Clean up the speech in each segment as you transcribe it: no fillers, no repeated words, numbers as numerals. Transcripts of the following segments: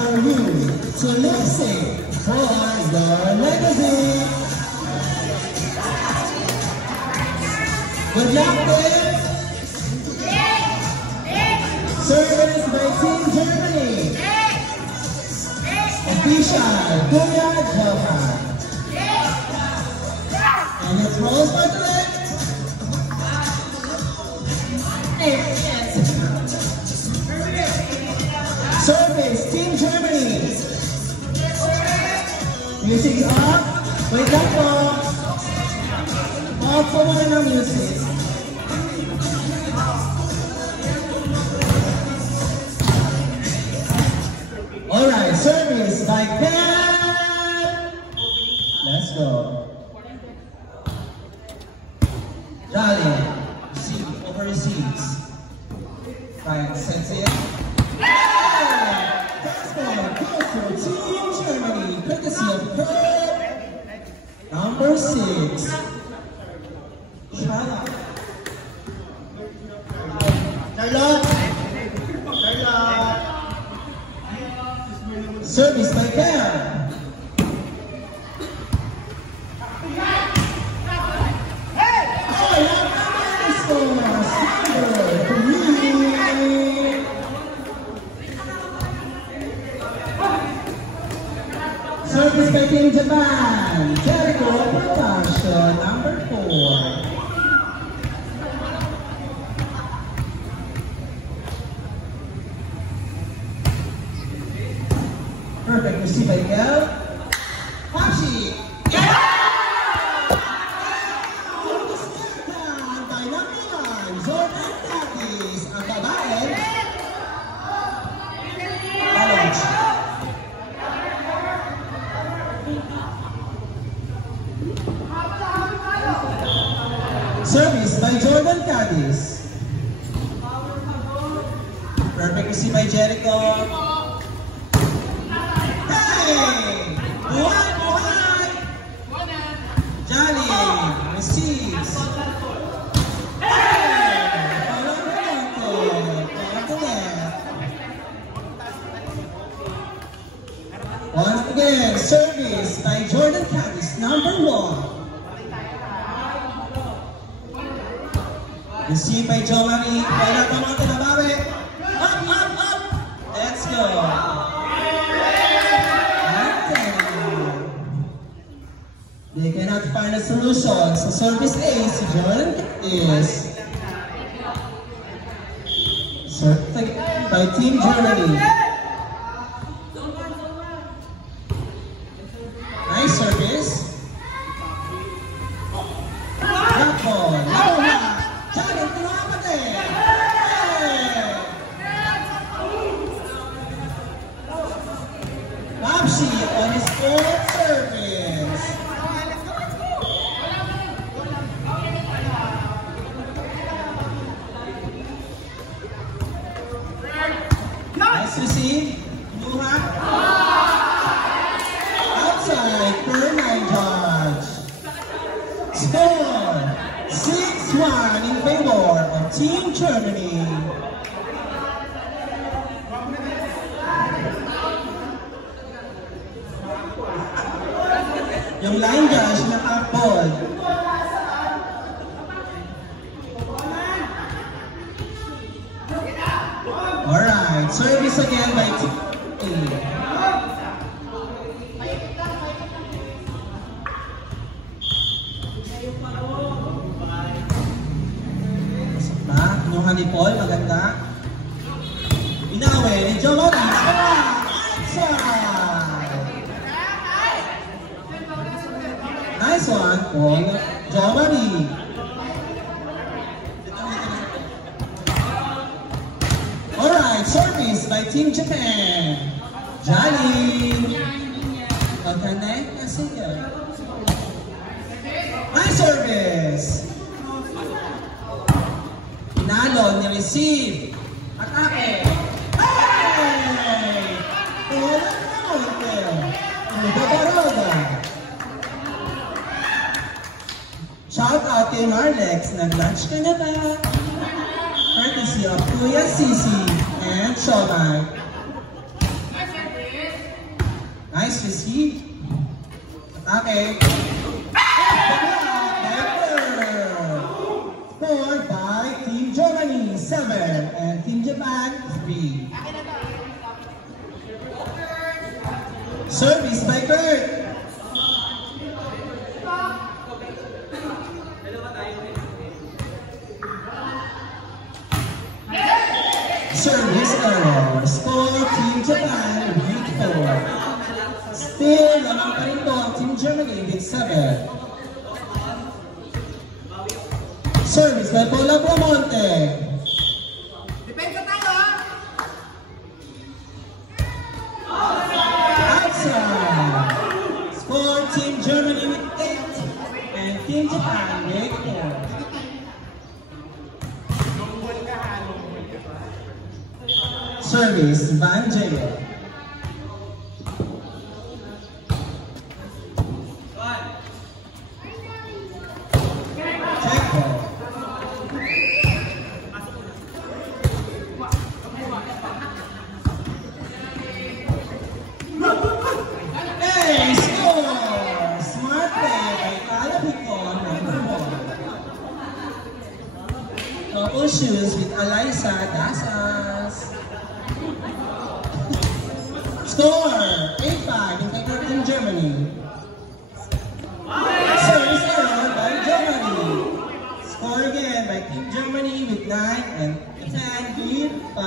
for you to lip sync for the legacy. Good luck with service by Team Germany. Official Kuya Johan. And your pros by the left. Service Team Germany. Music up. Wait lang po. Off po muna ng music. Alright, service by Ken. Let's go. Jolly. Over receives. Right, sets it. First one goes for Team Germany, courtesy of Kurt. Number 6. Charlotte. Service by Ken. Service by Team Japan, Jericho Production, number 4. Perfect, receive by Kel. Hashi! By Namilan, Jordan Tatis, ang babae. Challenge. Service by Jordan Cadiz. Perfect receive by Jericho. Hey! Buhay! Jolly receives. Hey! Once again, service by Jordan Cadiz, number 1. Receive by Giovanni. Wala pa mga tinabawi. Up, up, up. Let's go. They cannot find a solution. So service A, si Jordan is served by Team Germany. Nice service. That ball. Rapshi on his fourth service. Nice to see. Luha. Outside per 9 judge. Score 6-1 in favor of Team Germany. Yung line judge na half-ball. Alright, service again by Team A. Yung Hanipol, maganda. Inawe ni Giovanni. Nice one for Giovanni. Alright, service by Team Japan. Johnny. Okay, sige. Nice service. Pinalo, ni-receive. Atake. Hey! Wala na. Shout out kay Marlex. Nag-lunch ka na ba? Courtesy of Kuya Sisi and Shomai. Nice receive. Atake. Scored by Team Germany 7 and Team Japan 3. Service by Kurt. Service error. Score Team Japan with 4. Still, lamang pa rin po ang Team Germany with 7. Service by Paula Bramonte. Depensa tayo, ha? Outside. Score Team Germany with 8 and Team Japan with 4. Service Van Jael. Tempo. Hey, score! Smart play by Kala Picon, number 1. Couple shoes with Alyssa Dasas. Score 8-5 in favor of Team Germany. Service error by Germany. Score again by Team Germany with 9 and Japan with 5.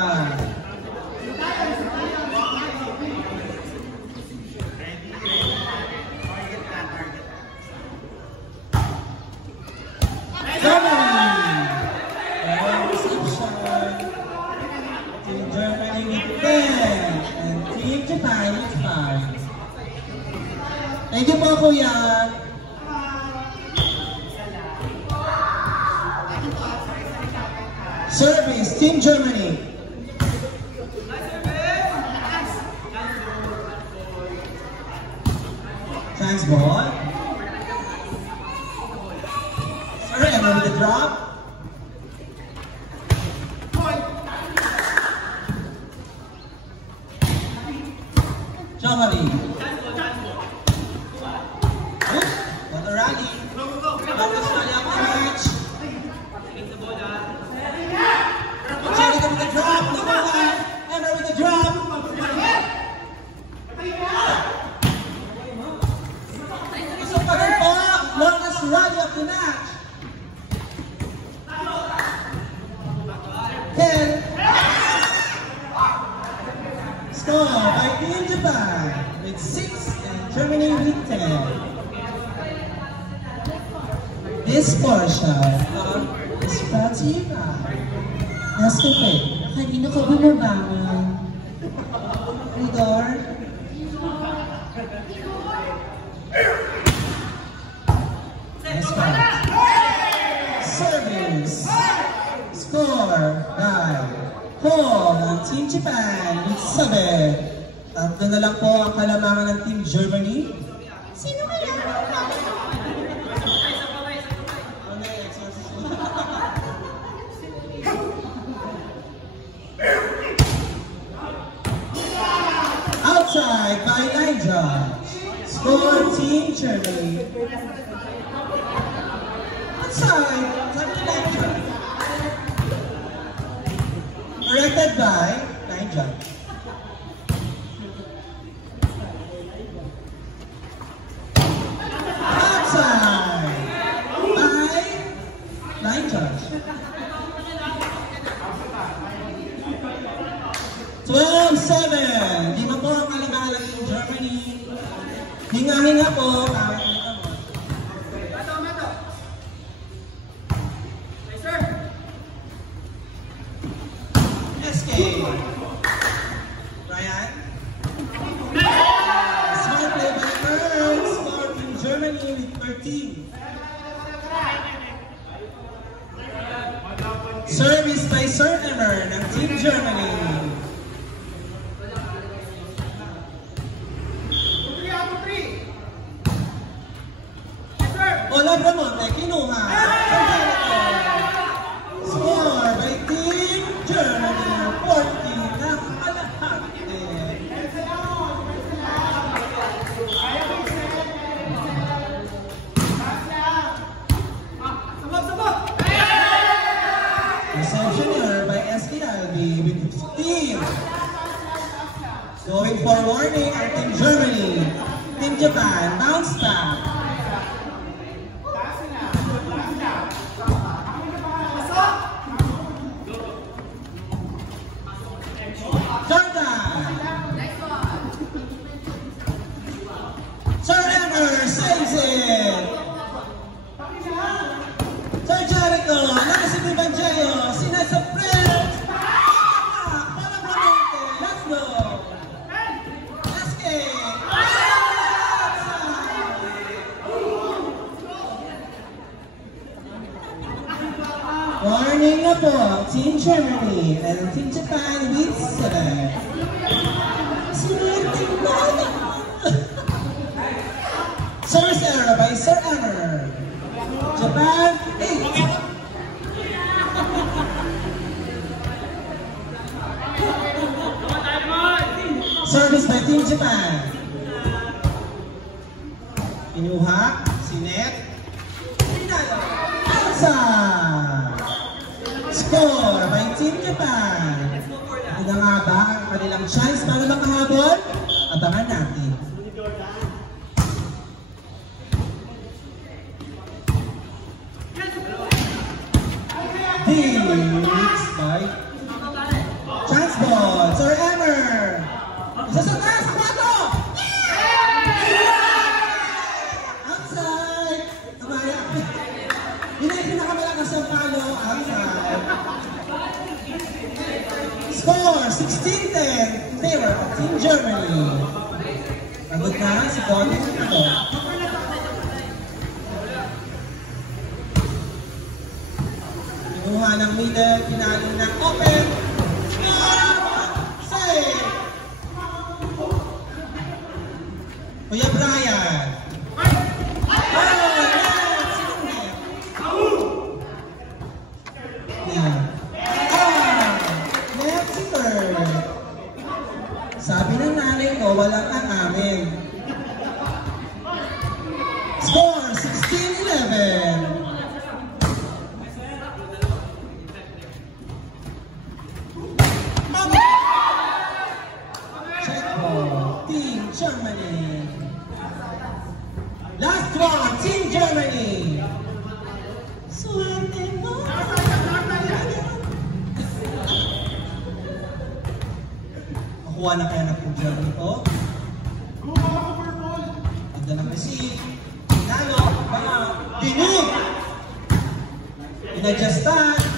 Germany. Reception. Team Germany with 10 and Team Japan with 5. Thank you po, Kuya. Service, Team Germany. Thanks, ball. Surrender with the drop. Germany. What a rally. Longest rally of the match. Cherry with the drop. Emma with the drop. Isang pa rin po. Longest rally of the match. 10. Score by Team Japan with 6 and Germany with 10. This portion is brought to you by Nescafe. Kanino ka bumabangon? Udor? Nescafe. Service. Score by Paul ng Team Japan with 7. Tatlo na lang po ang kalamangan ng Team Germany. Sino kaya? Outside by Niger. Score Team Germany. Outside, sabi ni Niger. Corrected by Niger. Outside by Niger. 12-7. Lima po ang kalamangan ng Germany. Hinga-hinga po. SK. Ryan. Smart play by Kurt. Score Team Germany with 13. Service by Sernemer ng Team Germany. Paula Bramonte, kinuha. Score by Team Germany, 14 na kalahati. Going for warning ang Team Germany. Team Japan, bounce back. Jordan. Sir Emmer saves it. Sir Jericho, nasa si Evangelio, sinasa Prince. Para Clemente, let's go. Let's get. Warning na po, Team Germany and Team Japan with 7. Sinuting na Service error by Sir Emmer. Japan 8. Service by Team Japan. Kinuha, sinet. Pinalo. Outside. Score by Team Japan. Ito na nga ba ang kanilang chance para makahabol? Abangan natin. Diggs by chance ball. Sir Emmer. Isa sa taas. Pato! Outside. Amaya. Yun ay pinakamalakas ang palo. Outside. Score 16-10 in favor of Team Germany. Agad na si Bonnie ito. Kinuha ng middle, pinalo ng open. Save! Kuya Brian. Sabi ng nanay ko, walang aamin. Score 16-11. Check ball, Team Germany. Last one, Team Germany. Suerte mo. Makuha na kaya na Team Germany ko. Ganda ng receive. Pinalo, mga dinig. Inadjustan.